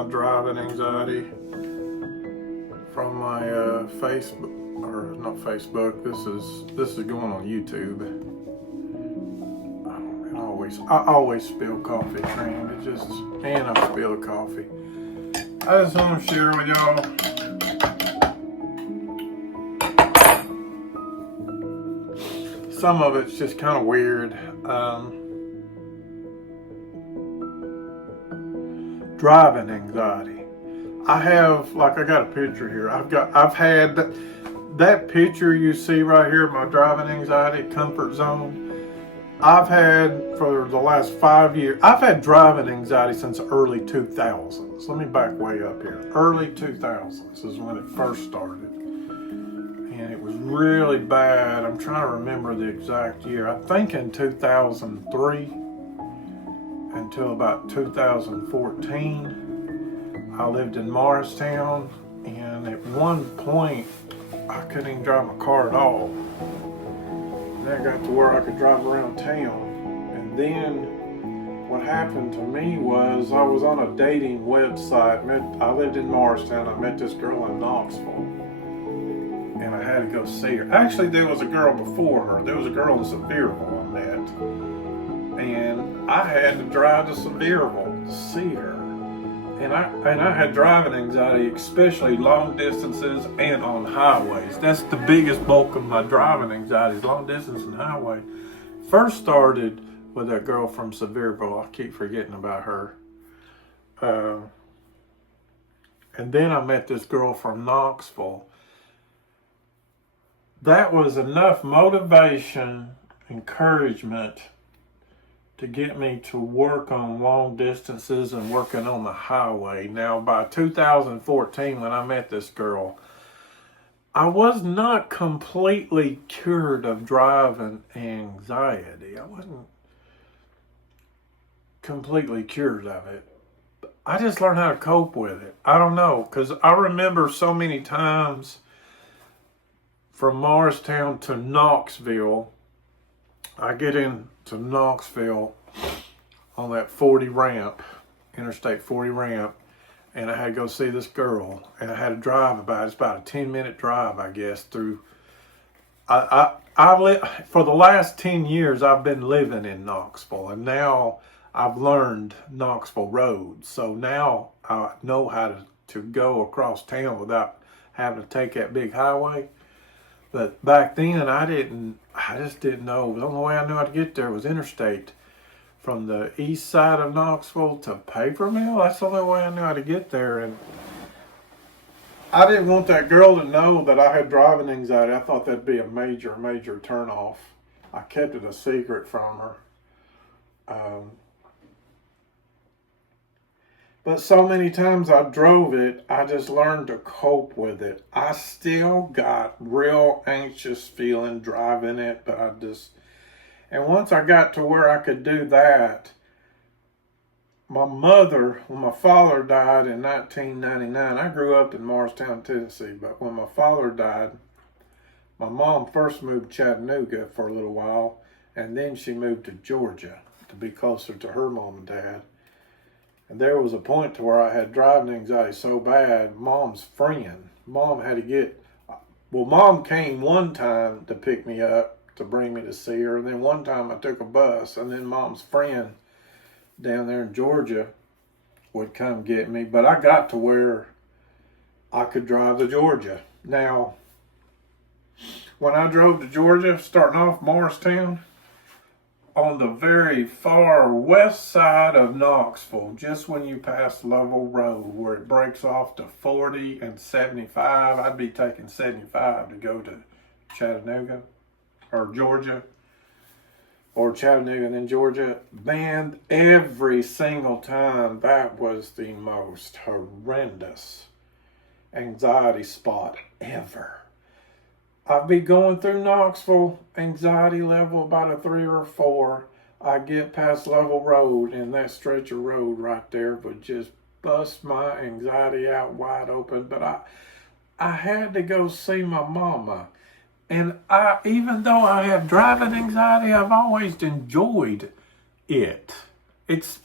my driving anxiety from my Facebook, or not Facebook. This is going on YouTube. I always spill coffee, Trent. And I spill coffee. I just want to share with y'all. Some of it's just kind of weird. Driving anxiety. I got a picture here. I've had that picture you see right here, my driving anxiety comfort zone. I've had for the last 5 years. I've had driving anxiety since the early 2000s. Let me back way up here. Early 2000s is when it first started. And it was really bad. I'm trying to remember the exact year. I think in 2003 until about 2014. I lived in Morristown, and at one point I couldn't even drive my car at all. And then I got to where I could drive around town. And then what happened to me was I was on a dating website. I lived in Morristown. I met this girl in Knoxville. And I had to go see her. Actually, there was a girl before her. There was a girl in Sevierville I met. And I had to drive to Sevierville to see her. And I had driving anxiety, especially long distances and on highways. That's the biggest bulk of my driving anxiety is long distance and highway. First started with that girl from Sevierville. I keep forgetting about her. And then I met this girl from Knoxville. That was enough motivation, encouragement to get me to work on long distances and working on the highway. Now, by 2014, when I met this girl, I was not completely cured of driving anxiety. I wasn't completely cured of it. I just learned how to cope with it. I don't know, because I remember so many times from Morristown to Knoxville. I get into Knoxville on that 40 ramp, Interstate 40 ramp, and I had to go see this girl, and I had to drive it's about a 10-minute drive, I guess, through. For the last 10 years, I've been living in Knoxville, and now I've learned Knoxville roads, so now I know how to go across town without having to take that big highway. But back then, I just didn't know. The only way I knew how to get there was interstate. From the east side of Knoxville to Paper Mill, that's the only way I knew how to get there. And I didn't want that girl to know that I had driving anxiety. I thought that'd be a major, major turnoff. I kept it a secret from her. But so many times I drove it, I just learned to cope with it. I still got real anxious feeling driving it, but and once I got to where I could do that, when my father died in 1999, I grew up in Morristown, Tennessee, but when my father died, my mom first moved to Chattanooga for a little while, and then she moved to Georgia to be closer to her mom and dad. And there was a point to where I had driving anxiety so bad, Mom's friend, Mom came one time to pick me up, to bring me to see her, and then one time I took a bus, and then Mom's friend down there in Georgia would come get me, but I got to where I could drive to Georgia. Now, when I drove to Georgia, starting off Morristown, on the very far west side of Knoxville, just when you pass Lovell Road, where it breaks off to 40 and 75, I'd be taking 75 to go to Chattanooga, or Georgia, or Chattanooga and then Georgia. Man, every single time, that was the most horrendous anxiety spot ever. I'd be going through Knoxville, anxiety level about a 3 or a 4. I get past Lovell Road, and that stretch of road right there would just bust my anxiety out wide open. But I had to go see my mama. And even though I have driving anxiety, I've always enjoyed it. It's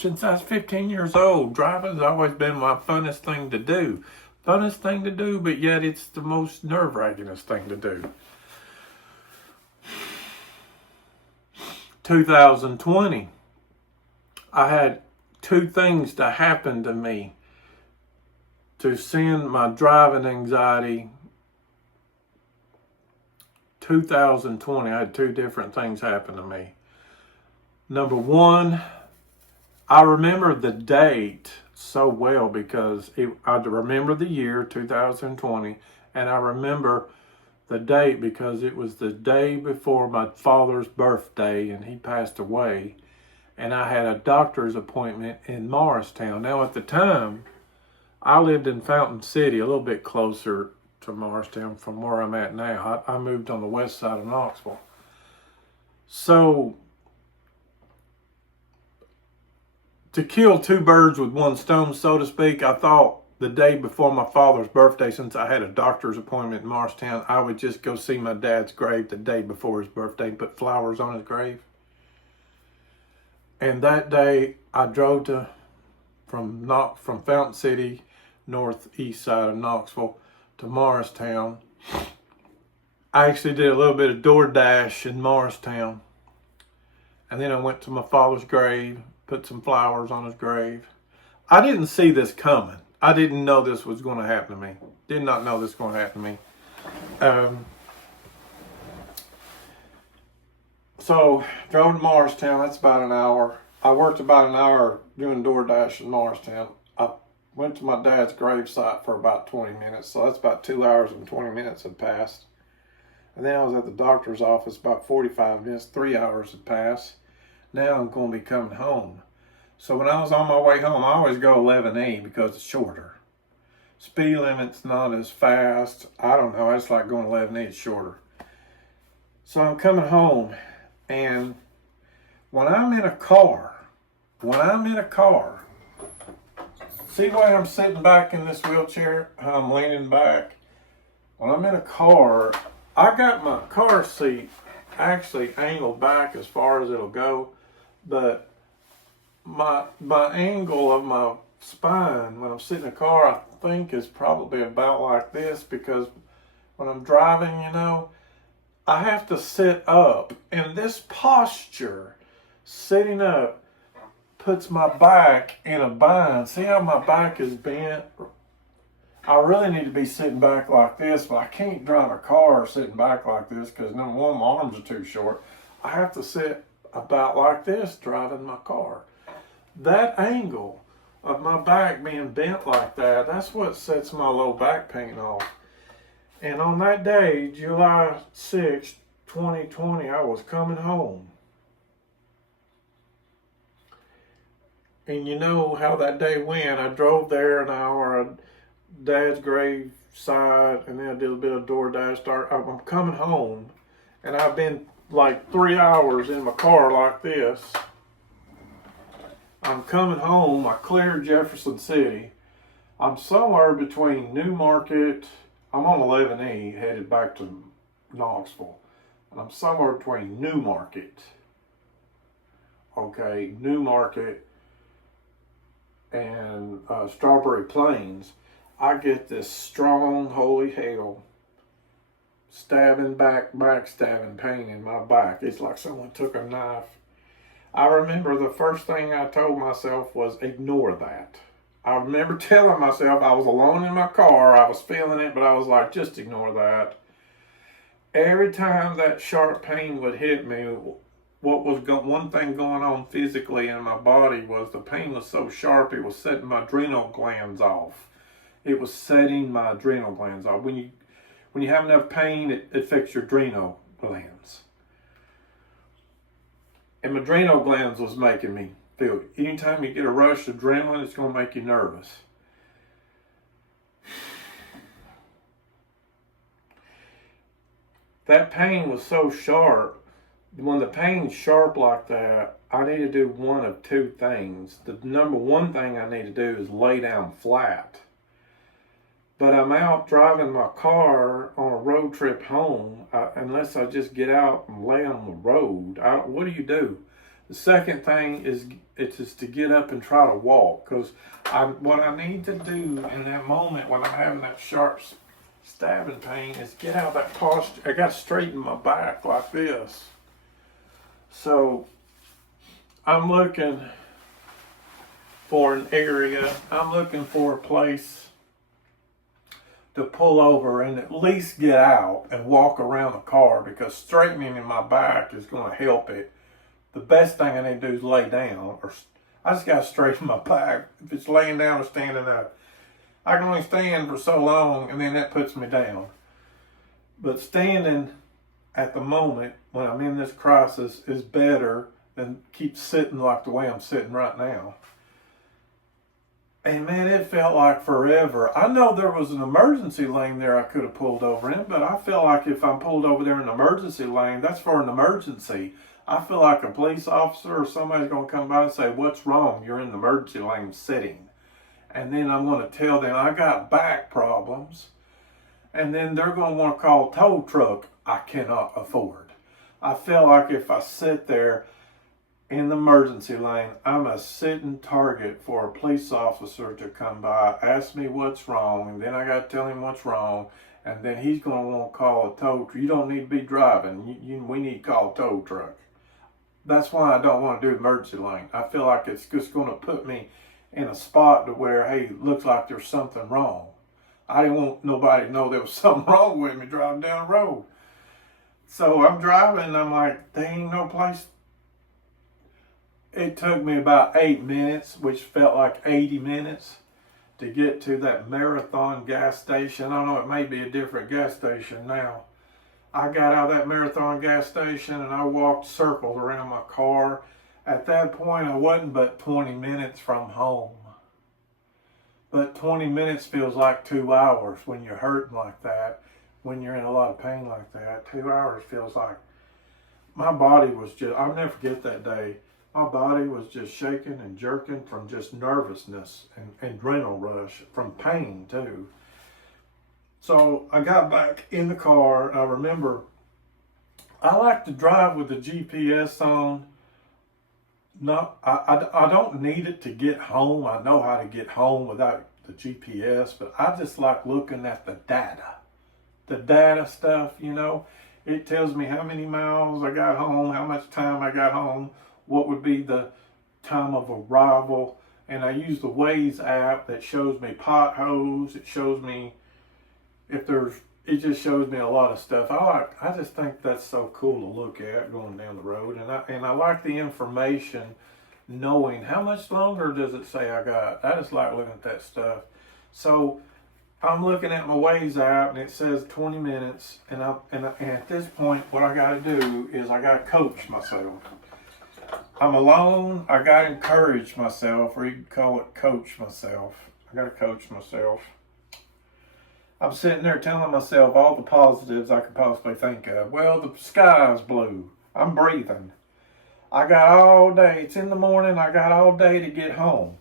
Since I was 15 years old, driving's always been my funnest thing to do. Funnest thing to do, but yet it's the most nerve-wrackingest thing to do. 2020, I had two things to happen to me to send my driving anxiety. 2020, I had two different things happen to me. Number one, I remember the date so well because I remember the year 2020, and I remember the date because it was the day before my father's birthday, and he passed away. And I had a doctor's appointment in Morristown. Now, at the time, I lived in Fountain City, a little bit closer to Morristown from where I'm at now. I moved on the west side of Knoxville. So, to kill two birds with one stone, so to speak, I thought the day before my father's birthday, since I had a doctor's appointment in Morristown, I would just go see my dad's grave the day before his birthday and put flowers on his grave. And that day, I drove from Fountain City, northeast side of Knoxville, to Morristown. I actually did a little bit of DoorDash in Morristown. And then I went to my father's grave, put some flowers on his grave. I didn't see this coming. I didn't know this was going to happen to me. Did not know this was going to happen to me. So, drove to Morristown. That's about an hour. I worked about an hour doing DoorDash in Morristown. I went to my dad's grave site for about 20 minutes. So that's about 2 hours and 20 minutes had passed. And then I was at the doctor's office about 45 minutes. 3 hours had passed. Now I'm going to be coming home. So when I was on my way home, I always go 11E because it's shorter. Speed limit's not as fast. I don't know. I just like going 11E. It's shorter. So I'm coming home, and when I'm in a car, see the way I'm sitting back in this wheelchair, how I'm leaning back? When I'm in a car, I got my car seat actually angled back as far as it'll go, but my angle of my spine when I'm sitting in a car, I think is probably about like this, because when I'm driving, I have to sit up, and this posture, sitting up, puts my back in a bind. See how my back is bent? I really need to be sitting back like this, but I can't drive a car sitting back like this because number one, my arms are too short. I have to sit about like this driving my car. That angle of my back being bent like that, that's what sets my low back pain off. And on that day, July 6, 2020, I was coming home. And you know how that day went. I drove there an hour, Dad's grave side, and then I did a bit of DoorDash. I'm coming home, and I've been like 3 hours in my car like this. I'm coming home. I cleared Jefferson City. I'm somewhere between New Market. I'm on 11E headed back to Knoxville. And I'm somewhere between New Market. New Market and Strawberry Plains. I get this strong, holy hell, backstabbing pain in my back. It's like someone took a knife. I remember the first thing I told myself was ignore that. I remember telling myself I was alone in my car. I was feeling it, but I was like, just ignore that. Every time that sharp pain would hit me, one thing going on physically in my body was the pain was so sharp it was setting my adrenal glands off. It was setting my adrenal glands off. When you have enough pain, it affects your adrenal glands. And my adrenal glands was making me feel, anytime you get a rush of adrenaline, it's going to make you nervous. That pain was so sharp. When the pain's sharp like that, I need to do one of two things. The number one thing I need to do is lay down flat. But I'm out driving my car on a road trip home, unless I just get out and lay on the road. What do? The second thing is it's just to get up and try to walk, because what I need to do in that moment when I'm having that sharp stabbing pain is get out of that posture. I got to straighten my back like this. So I'm looking for an area. I'm looking for a place to pull over and at least get out and walk around the car, because straightening in my back is going to help it. The best thing I need to do is lay down, or I just got to straighten my back. If it's laying down or standing up, I can only stand for so long, and then that puts me down. But standing at the moment when I'm in this crisis is better than keep sitting like the way I'm sitting right now. And man, it felt like forever. I know there was an emergency lane there I could have pulled over in, but I feel like if I'm pulled over there in an emergency lane, that's for an emergency. I feel like a police officer or somebody's going to come by and say, "What's wrong? You're in the emergency lane sitting." And then I'm going to tell them I got back problems. And then they're going to want to call a tow truck I cannot afford. I feel like if I sit there in the emergency lane, I'm a sitting target for a police officer to come by, ask me what's wrong, and then I got to tell him what's wrong, and then he's going to want to call a tow truck. You don't need to be driving. We need to call a tow truck. That's why I don't want to do emergency lane. I feel like it's just going to put me in a spot to where, hey, looks like there's something wrong. I didn't want nobody to know there was something wrong with me driving down the road. So I'm driving and I'm like, there ain't no place. It took me about 8 minutes, which felt like 80 minutes, to get to that Marathon gas station. I don't know, it may be a different gas station now. I got out of that Marathon gas station and I walked circles around my car. At that point, I wasn't but 20 minutes from home. But 20 minutes feels like 2 hours when you're hurting like that, when you're in a lot of pain like that. 2 hours feels like, my body was just, I'll never forget that day. My body was just shaking and jerking from just nervousness and adrenaline rush, from pain too. So I got back in the car, and I remember I like to drive with the GPS on. I don't need it to get home. I know how to get home without the GPS, but I just like looking at the data stuff, you know. It tells me how many miles I got home, how much time I got home, what would be the time of arrival. And I use the Waze app that shows me potholes. It shows me it just shows me a lot of stuff. I just think that's so cool to look at going down the road. And I like the information, knowing how much longer does it say I got. I just like looking at that stuff. So I'm looking at my Waze app and it says 20 minutes. And at this point, what I got to do is I got to coach myself. I'm alone. I got to encourage myself, or you can call it coach myself. I got to coach myself. I'm sitting there telling myself all the positives I could possibly think of. Well, the sky's blue. I'm breathing. I got all day. It's in the morning. I got all day to get home.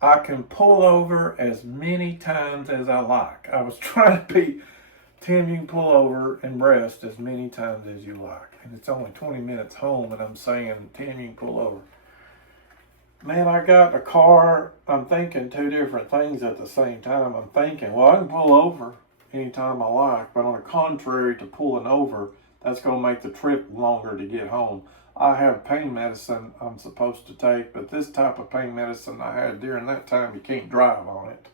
I can pull over as many times as I like. I was trying to be, Tim, you can pull over and rest as many times as you like. And it's only 20 minutes home, and I'm saying, Tim, you can pull over. Man, I got a car. I'm thinking two different things at the same time. I'm thinking, well, I can pull over anytime I like, but on the contrary to pulling over, that's going to make the trip longer to get home. I have pain medicine I'm supposed to take, but this type of pain medicine I had during that time, you can't drive on it.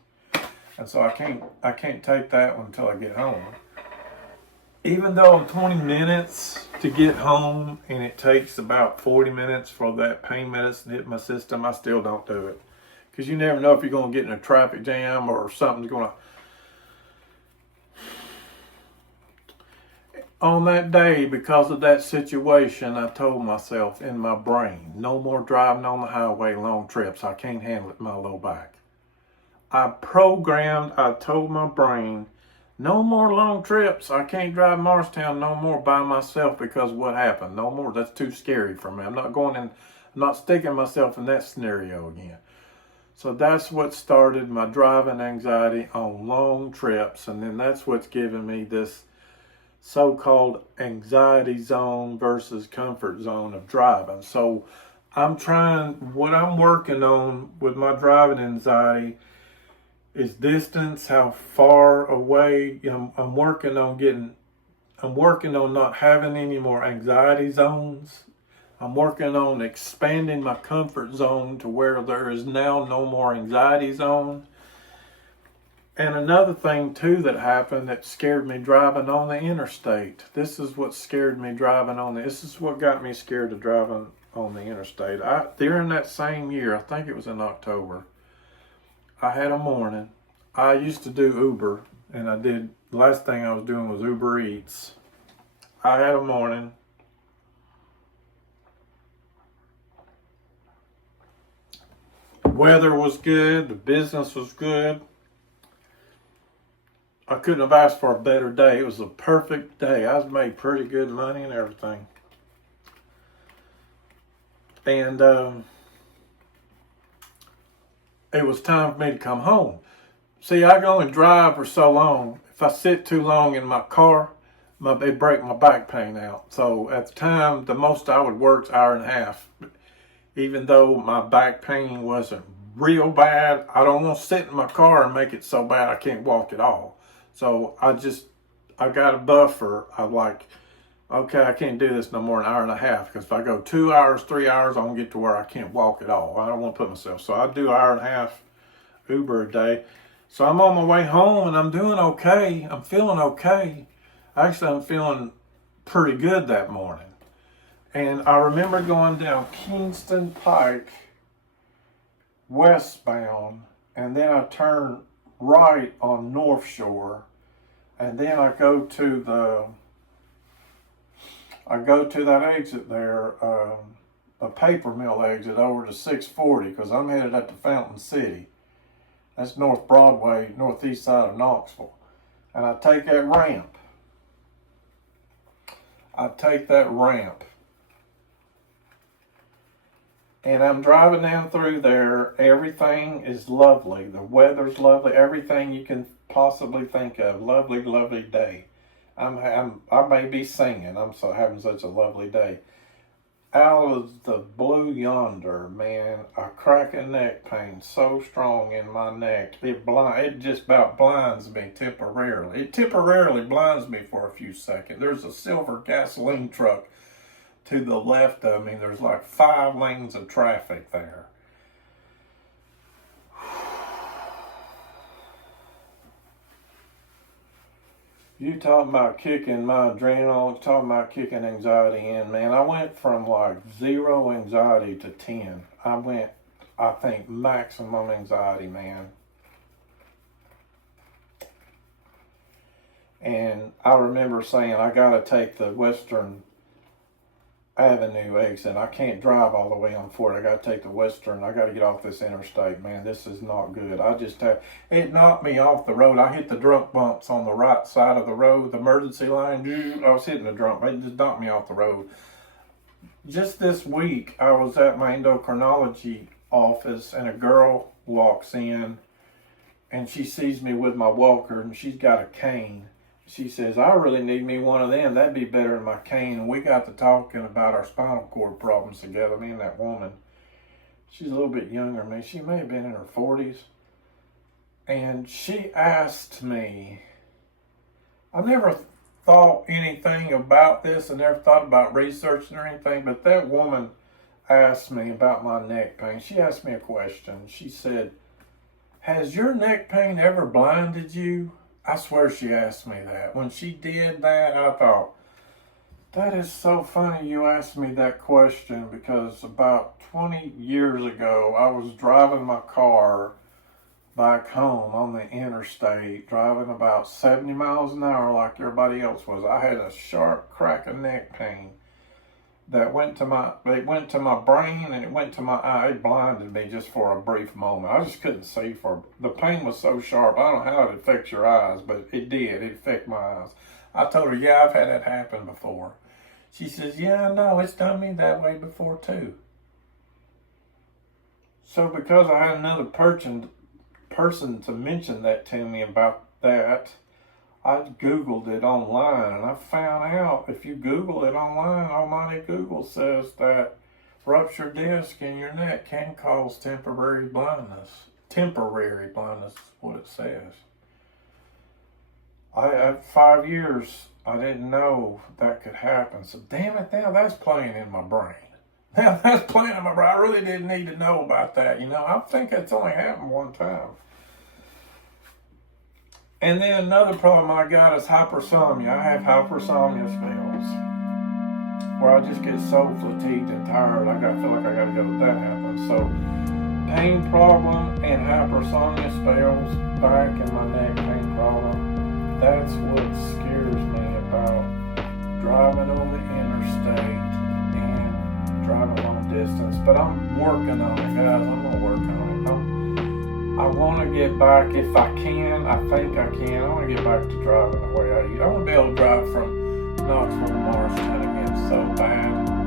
And so I can't take that one until I get home. Even though I'm 20 minutes to get home and it takes about 40 minutes for that pain medicine to hit my system, I still don't do it. Because you never know if you're going to get in a traffic jam or something's going to... On that day, because of that situation, I told myself in my brain, no more driving on the highway long trips. I can't handle it in my low back. I told my brain, no more long trips. I can't drive Morristown no more by myself because of what happened. No more. That's too scary for me. I'm not sticking myself in that scenario again. So that's what started my driving anxiety on long trips. And then that's what's given me this so-called anxiety zone versus comfort zone of driving. So what I'm working on with my driving anxiety is distance, how far away. I'm working on not having any more anxiety zones. I'm working on expanding my comfort zone to where there is now no more anxiety zone. And another thing too that happened that scared me driving on the interstate. This is what scared me driving on this is what got me scared of driving on the interstate. During that same year, I think it was in October, I had a morning. I used to do Uber, and the last thing I was doing was Uber Eats. I had a morning. The weather was good, the business was good. I couldn't have asked for a better day. It was a perfect day. I was made pretty good money and everything. And it was time for me to come home. See, I can only drive for so long. If I sit too long in my car, it break my back pain out. So at the time, the most I would work is an hour and a half. Even though my back pain wasn't real bad, I don't want to sit in my car and make it so bad I can't walk at all. So I got a buffer. I'm like, okay, I can't do this no more than an hour and a half, because if I go 2 hours, 3 hours, I'm gonna get to where I can't walk at all. I don't want to put myself. So I do an hour and a half Uber a day. So I'm on my way home and I'm doing okay. I'm feeling okay. Actually, I'm feeling pretty good that morning. And I remember going down Kingston Pike westbound, and then I turn right on North Shore, and then I go to that exit there, a paper mill exit over to 640, because I'm headed up to Fountain City. That's North Broadway, northeast side of Knoxville. And I take that ramp. And I'm driving down through there. Everything is lovely. The weather's lovely. Everything you can possibly think of. Lovely, lovely day. I may be singing. I'm so having such a lovely day. Out of the blue yonder, man, a cracking neck pain so strong in my neck. It just about blinds me temporarily. It temporarily blinds me for a few seconds. There's a silver gasoline truck to the left of me. There's like 5 lanes of traffic there. You talking about kicking my adrenaline, talking about kicking anxiety in, man. I went from like 0 anxiety to 10. I think, maximum anxiety, man. And I remember saying, I gotta take the Western Avenue exit. I can't drive all the way on Fort. I gotta take the Western. I gotta get off this interstate, man. This is not good. It knocked me off the road. I hit the drunk bumps on the right side of the road, the emergency line. I was hitting the drunk. It just knocked me off the road. Just this week, I was at my endocrinology office, and a girl walks in, and she sees me with my walker, and she's got a cane. She says, I really need me one of them. That'd be better than my cane. And we got to talking about our spinal cord problems together, me and that woman. She's a little bit younger than me. She may have been in her 40s. And she asked me, I never thought anything about this. I never thought about researching or anything. But that woman asked me about my neck pain. She asked me a question. She said, has your neck pain ever blinded you? I swear she asked me that. When she did that, I thought, that is so funny you asked me that question, because about 20 years ago, I was driving my car back home on the interstate, driving about 70 miles an hour like everybody else was. I had a sharp crack of neck pain that went to my brain, and it went to my eye. It blinded me just for a brief moment. I just couldn't see the pain was so sharp. I don't know how it affects your eyes, but it did. It affected my eyes. I told her, yeah, I've had that happen before. She says, yeah, I know. It's done me that way before too. So because I had another person to mention that to me about that, I Googled it online, and I found out if you Google it online, Almighty Google says that ruptured disc in your neck can cause temporary blindness. Temporary blindness is what it says. At 5 years, I didn't know that could happen. So damn it, now that's playing in my brain. Now that's playing in my brain. I really didn't need to know about that. I think it's only happened one time. And then another problem I got is hypersomnia. I have hypersomnia spells where I just get so fatigued and tired. I feel like I gotta go. That happens. So pain problem and hypersomnia spells, back in my neck pain problem. That's what scares me about driving on the interstate and driving long distance. But I'm working on it, guys. I'm gonna work on it. I want to get back, if I can. I think I can. I want to get back to driving the way I used. I want to be able to drive from Knoxville to Morristown again so bad.